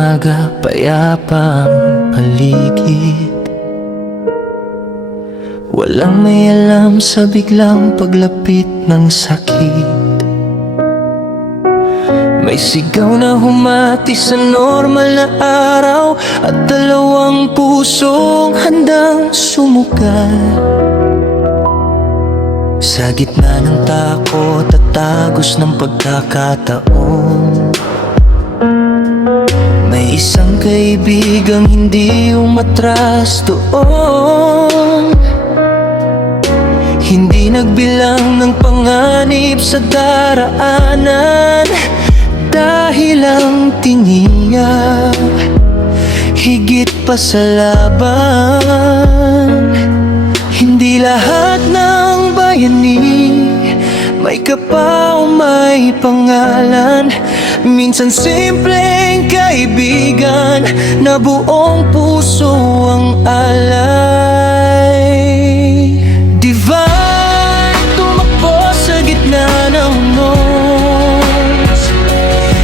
umaga, payapa ang paligid. Walang may alam sa biglang paglapit ng sakit. May sigaw na humati sa normal na araw, at dalawang pusong handang sumugal. Sa gitna ng takot at tagos ng pagkakataon, may isang kaibigang hindi umatras doon. Hindi nagbilang ng panganib sa daraanan, dahil ang tingin niya higit pa sa laban. Hindi lahat ng bayani may kapaw, may pangalan. Minsan simpleng kaibigan na buong puso ang alay. Divine, tumakbo sa gitna ng unos,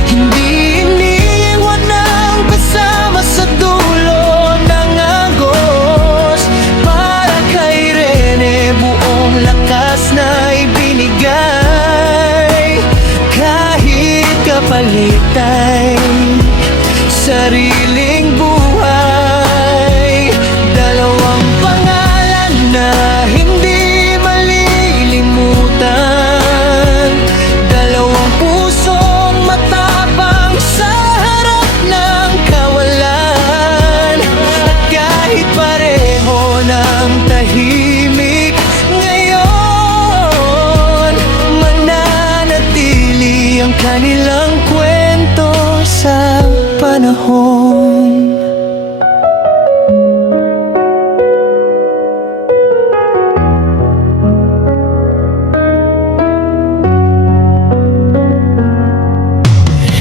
hindi iniwan ng kasama sa dulo ng agos. Para kay Rene, buong lakas na ibinigay, kahit kapalit ay sariling buhay. Dalawang pangalan na hindi malilimutan, dalawang pusong matapang sa harap ng kawalan. At kahit pareho ng tahimik ngayon, mananatili ang kanilang kwento sa panahon.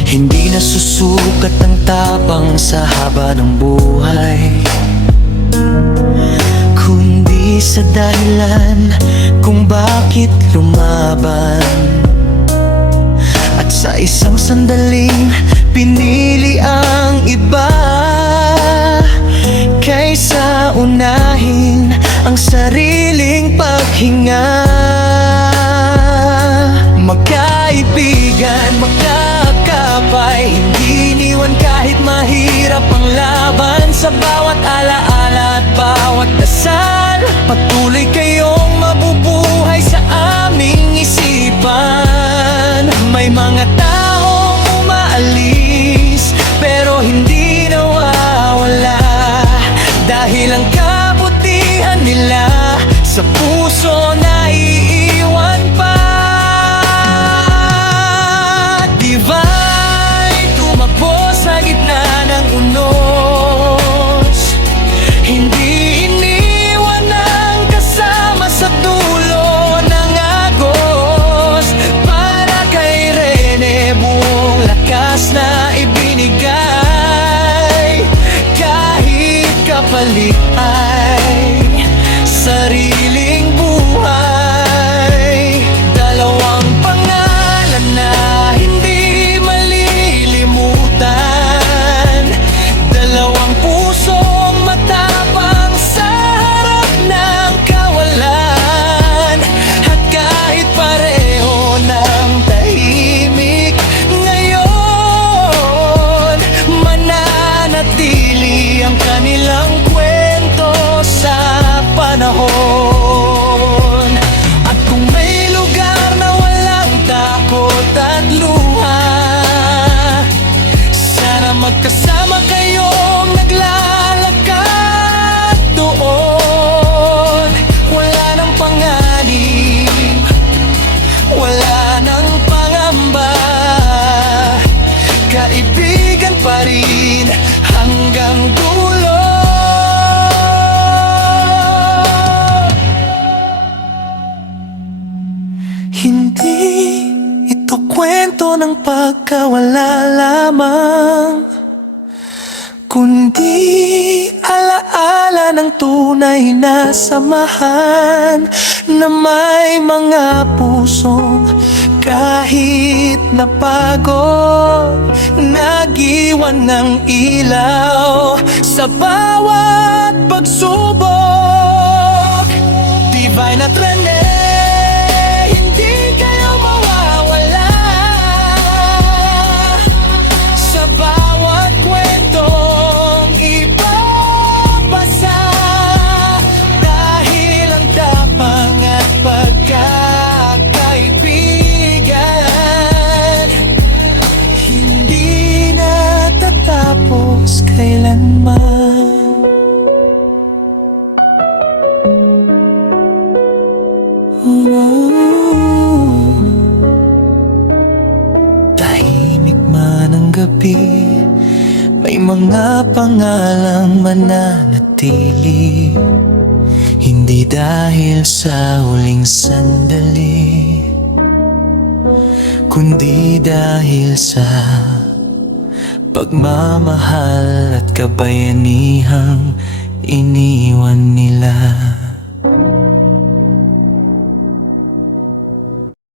Hindi nasusukat ang tapang sa haba ng buhay, kundi sa dahilan kung bakit lumaban. At sa isang sandaling pinili ang iba, kaysa unahin ang sariling paghinga. Magkaibigan, magkakapay, hindi iniwan kahit mahirap ang laban. Sa bawat alaala at bawat dasal, patuloy kayong mabubuhay sa aming isipan. May mga taong umaalis, pero hindi nawawala, dahil ang kabutihan nila sa puso na iiwan pa. Divine, tumakbo sa gitna ng unos, hindi iniwan ng kasama sa dulo ng agos. Para kay Rene, buong lakas na ibinigay, kahit kapalit ay sariling buhay. Dalawang pangalan na hindi malilimutan, dalawang pusong matapang sa harap ng kawalan. At kahit pareho ng tahimik ngayon, mananatili ang kanilang kwento sa panahon. At kung may lugar na walang takot at luha, sana magkasama kayong naglalakad doon. Wala nang panganib, wala nang pangamba, kaibigan pa rin hanggang dulo. Hindi ito kwento ng pagkawala lamang, kundi alaala ng tunay na samahan, na may mga pusong kahit napagod, nag-iwan ng ilaw sa bawat pagsubok. Divine at Rene, hindi kayo mawawala sa bawat kwentong ipapasa, dahil ang tapang at pagkakaibigan hindi natatapos kailanman. Tahimik man ang gabi, may mga pangalang mananatili, hindi dahil sa huling sandali, kundi dahil sa pagmamahal at kabayanihang iniwan nila.